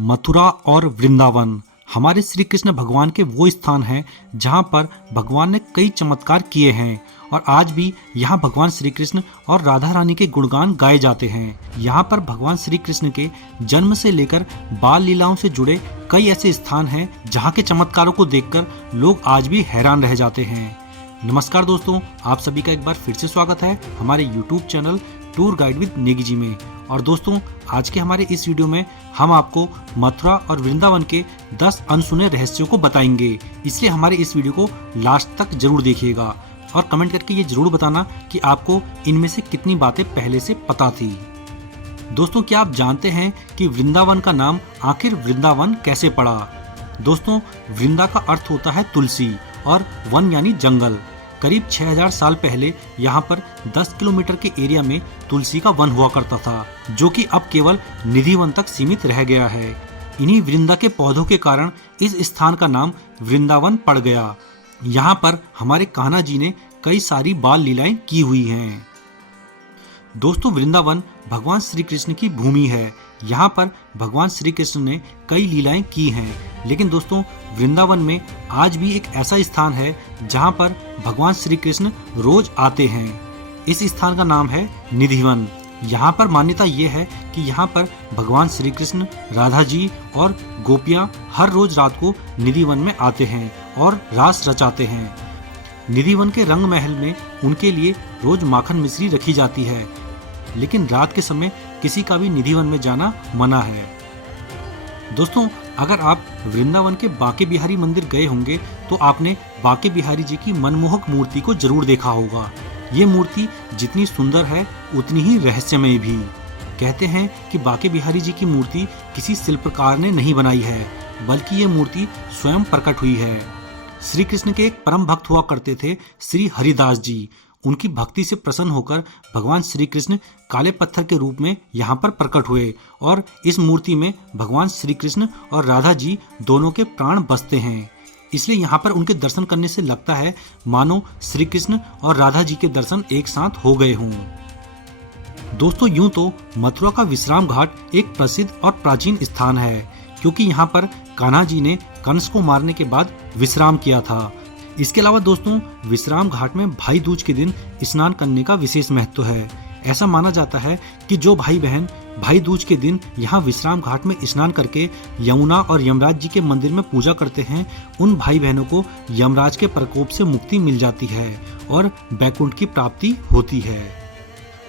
मथुरा और वृंदावन हमारे श्री कृष्ण भगवान के वो स्थान हैं जहाँ पर भगवान ने कई चमत्कार किए हैं और आज भी यहाँ भगवान श्री कृष्ण और राधा रानी के गुणगान गाए जाते हैं। यहाँ पर भगवान श्री कृष्ण के जन्म से लेकर बाल लीलाओं से जुड़े कई ऐसे स्थान हैं जहाँ के चमत्कारों को देखकर लोग आज भी हैरान रह जाते हैं। नमस्कार दोस्तों, आप सभी का एक बार फिर से स्वागत है हमारे YouTube channel tour guide with Negi ji में। और दोस्तों, आज के हमारे इस वीडियो में हम आपको मथुरा और वृंदावन के 10 अनसुने रहस्यों को बताएंगे, इसलिए हमारे इस वीडियो को लास्ट तक जरूर देखिएगा और कमेंट करके ये जरूर बताना कि आपको इनमें से कितनी बातें पहले से पता थी। दोस्तों, क्या आप जानते हैं कि वृंदावन का नाम आखिर वृंदावन कैसे पड़ा? दोस्तों, वृंदा का अर्थ होता है तुलसी और वन यानी जंगल। करीब 6000 साल पहले यहाँ पर 10 किलोमीटर के एरिया में तुलसी का वन हुआ करता था, जो कि अब केवल निधि वन तक सीमित रह गया है। इन्हीं वृंदा के पौधों के कारण इस स्थान का नाम वृंदावन पड़ गया। यहाँ पर हमारे कान्हा जी ने कई सारी बाल लीलाएं की हुई हैं। दोस्तों, वृंदावन भगवान श्री कृष्ण की भूमि है। यहाँ पर भगवान श्री कृष्ण ने कई लीलाएं की हैं, लेकिन दोस्तों वृंदावन में आज भी एक ऐसा स्थान है जहाँ पर भगवान श्री कृष्ण रोज आते हैं। इस स्थान का नाम है निधिवन। यहाँ पर मान्यता ये है कि यहाँ पर भगवान श्री कृष्ण, राधा जी और गोपियाँ हर रोज रात को निधिवन में आते हैं और रास रचाते हैं। निधिवन के रंग महल में उनके लिए रोज माखन मिश्री रखी जाती है, लेकिन रात के समय किसी का भी निधिवन में जाना मना है। दोस्तों, अगर आप वृंदावन के बांके बिहारी मंदिर गए होंगे तो आपने बांके बिहारी जी की मनमोहक मूर्ति को जरूर देखा होगा। ये मूर्ति जितनी सुंदर है उतनी ही रहस्यमय भी। कहते हैं कि बांके बिहारी जी की मूर्ति किसी शिल्पकार ने नहीं बनाई है, बल्कि ये मूर्ति स्वयं प्रकट हुई है। श्री कृष्ण के एक परम भक्त हुआ करते थे श्री हरिदास जी। उनकी भक्ति से प्रसन्न होकर भगवान श्री कृष्ण काले पत्थर के रूप में यहाँ पर प्रकट हुए और इस मूर्ति में भगवान श्री कृष्ण और राधा जी दोनों के प्राण बसते हैं। इसलिए यहाँ पर उनके दर्शन करने से लगता है मानो श्री कृष्ण और राधा जी के दर्शन एक साथ हो गए हों। दोस्तों, यूं तो मथुरा का विश्राम घाट एक प्रसिद्ध और प्राचीन स्थान है, क्योंकि यहाँ पर कान्हा जी ने कंस को मारने के बाद विश्राम किया था। इसके अलावा दोस्तों, विश्राम घाट में भाई दूज के दिन स्नान करने का विशेष महत्व है। ऐसा माना जाता है कि जो भाई बहन भाई दूज के दिन यहाँ विश्राम घाट में स्नान करके यमुना और यमराज जी के मंदिर में पूजा करते हैं, उन भाई बहनों को यमराज के प्रकोप से मुक्ति मिल जाती है और बैकुंठ की प्राप्ति होती है।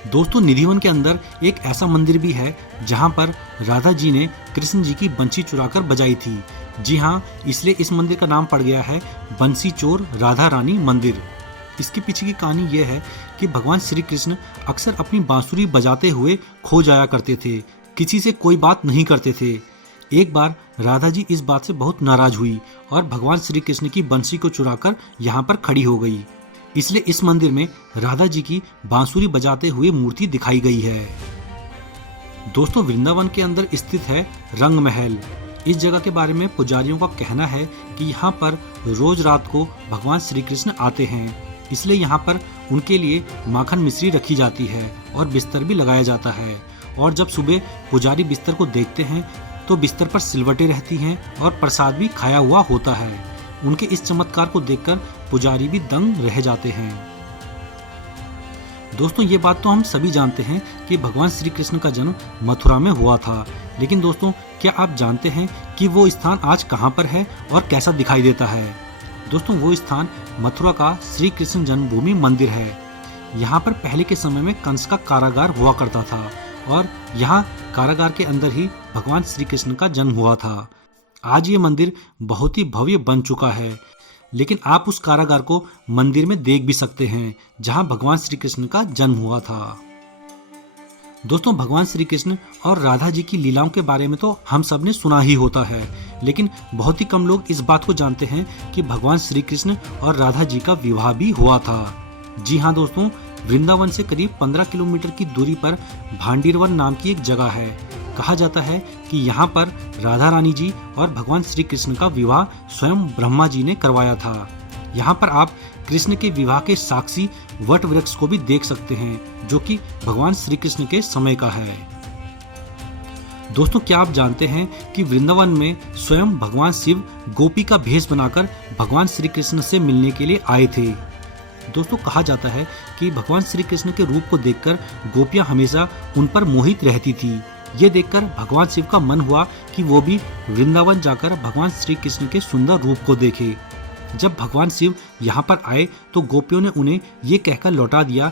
दोस्तों, निधिवन के अंदर एक ऐसा मंदिर भी है जहाँ पर राधा जी ने कृष्ण जी की बंसी चुराकर बजाई थी। जी हाँ, इसलिए इस मंदिर का नाम पड़ गया है बंसी चोर राधा रानी मंदिर। इसके पीछे की कहानी यह है कि भगवान श्री कृष्ण अक्सर अपनी बांसुरी बजाते हुए खो जाया करते थे, किसी से कोई बात नहीं करते थे। एक बार राधा जी इस बात से बहुत नाराज हुई और भगवान श्री कृष्ण की बंसी को चुराकर यहाँ पर खड़ी हो गई। इसलिए इस मंदिर में राधा जी की बांसुरी बजाते हुए मूर्ति दिखाई गई है। दोस्तों, वृंदावन के अंदर स्थित है रंग महल। इस जगह के बारे में पुजारियों का कहना है कि यहाँ पर रोज रात को भगवान श्री कृष्ण आते हैं, इसलिए यहाँ पर उनके लिए माखन मिश्री रखी जाती है और बिस्तर भी लगाया जाता है। और जब सुबह पुजारी बिस्तर को देखते हैं तो बिस्तर पर सिलवटें रहती हैं और प्रसाद भी खाया हुआ होता है। उनके इस चमत्कार को देखकर पुजारी भी दंग रह जाते हैं। दोस्तों, ये बात तो हम सभी जानते हैं कि भगवान श्री कृष्ण का जन्म मथुरा में हुआ था, लेकिन दोस्तों, क्या आप जानते हैं कि वो स्थान आज कहाँ पर है और कैसा दिखाई देता है? दोस्तों, वो स्थान मथुरा का श्री कृष्ण जन्मभूमि मंदिर है। यहाँ पर पहले के समय में कंस का कारागार हुआ करता था और यहाँ कारागार के अंदर ही भगवान श्री कृष्ण का जन्म हुआ था। आज ये मंदिर बहुत ही भव्य बन चुका है, लेकिन आप उस कारागार को मंदिर में देख भी सकते हैं जहां भगवान श्री कृष्ण का जन्म हुआ था। दोस्तों, भगवान श्री कृष्ण और राधा जी की लीलाओं के बारे में तो हम सब ने सुना ही होता है, लेकिन बहुत ही कम लोग इस बात को जानते हैं कि भगवान श्री कृष्ण और राधा जी का विवाह भी हुआ था। जी हाँ दोस्तों, वृंदावन से करीब 15 किलोमीटर की दूरी पर भांडीरवन नाम की एक जगह है। कहा जाता है कि यहाँ पर राधा रानी जी और भगवान श्री कृष्ण का विवाह स्वयं ब्रह्मा जी ने करवाया था। यहाँ पर आप कृष्ण के विवाह के साक्षी वट वृक्ष को भी देख सकते हैं, जो कि भगवान श्री कृष्ण के समय का है। दोस्तों, क्या आप जानते हैं कि वृंदावन में स्वयं भगवान शिव गोपी का भेष बनाकर भगवान श्री कृष्ण से मिलने के लिए आए थे। दोस्तों, कहा जाता है कि भगवान श्री कृष्ण के रूप को देखकर गोपियां हमेशा उन पर मोहित रहती थी। ये देखकर भगवान शिव का मन हुआ कि वो भी वृंदावन जाकर भगवान श्री कृष्ण के सुंदर रूप को देखे। जब भगवान शिव यहाँ पर आए तो गोपियों ने उन्हें ये कहकर लौटा दिया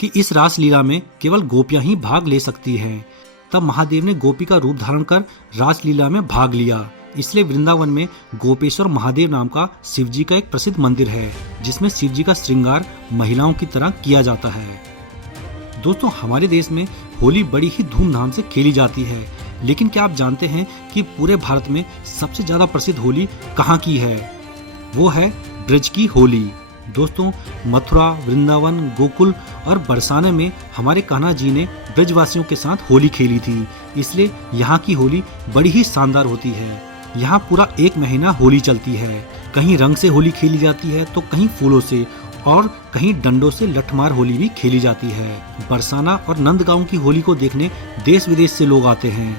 कि इस रास लीला में केवल गोपियां ही भाग ले सकती हैं। तब महादेव ने गोपी का रूप धारण कर रास लीला में भाग लिया। इसलिए वृंदावन में गोपेश्वर महादेव नाम का शिव जी का एक प्रसिद्ध मंदिर है, जिसमें शिव जी का श्रृंगार महिलाओं की तरह किया जाता है। दोस्तों, हमारे देश में होली बड़ी ही धूमधाम से खेली जाती है, लेकिन क्या आप जानते हैं कि पूरे भारत में सबसे ज्यादा प्रसिद्ध होली कहाँ की है? वो है ब्रज की होली। दोस्तों, मथुरा, वृंदावन, गोकुल और बरसाने में हमारे कान्हा जी ने ब्रजवासियों के साथ होली खेली थी, इसलिए यहाँ की होली बड़ी ही शानदार होती है। यहाँ पूरा 1 महीना होली चलती है। कहीं रंग से होली खेली जाती है तो कहीं फूलों से और कहीं डंडों से लठमार होली भी खेली जाती है। बरसाना और नंदगांव की होली को देखने देश विदेश से लोग आते हैं।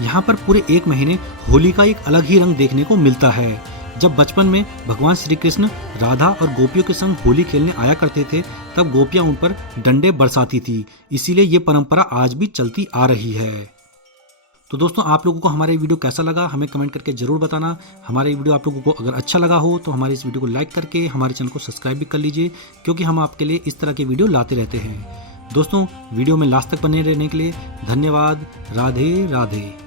यहाँ पर पूरे 1 महीने होली का एक अलग ही रंग देखने को मिलता है। जब बचपन में भगवान श्री कृष्ण राधा और गोपियों के संग होली खेलने आया करते थे, तब गोपियां उन पर डंडे बरसाती थी। इसीलिए ये परंपरा आज भी चलती आ रही है। तो दोस्तों, आप लोगों को हमारा वीडियो कैसा लगा हमें कमेंट करके जरूर बताना। हमारा वीडियो आप लोगों को अगर अच्छा लगा हो तो हमारे इस वीडियो को लाइक करके हमारे चैनल को सब्सक्राइब भी कर लीजिए, क्योंकि हम आपके लिए इस तरह के वीडियो लाते रहते हैं। दोस्तों, वीडियो में लास्ट तक बने रहने के लिए धन्यवाद। राधे राधे।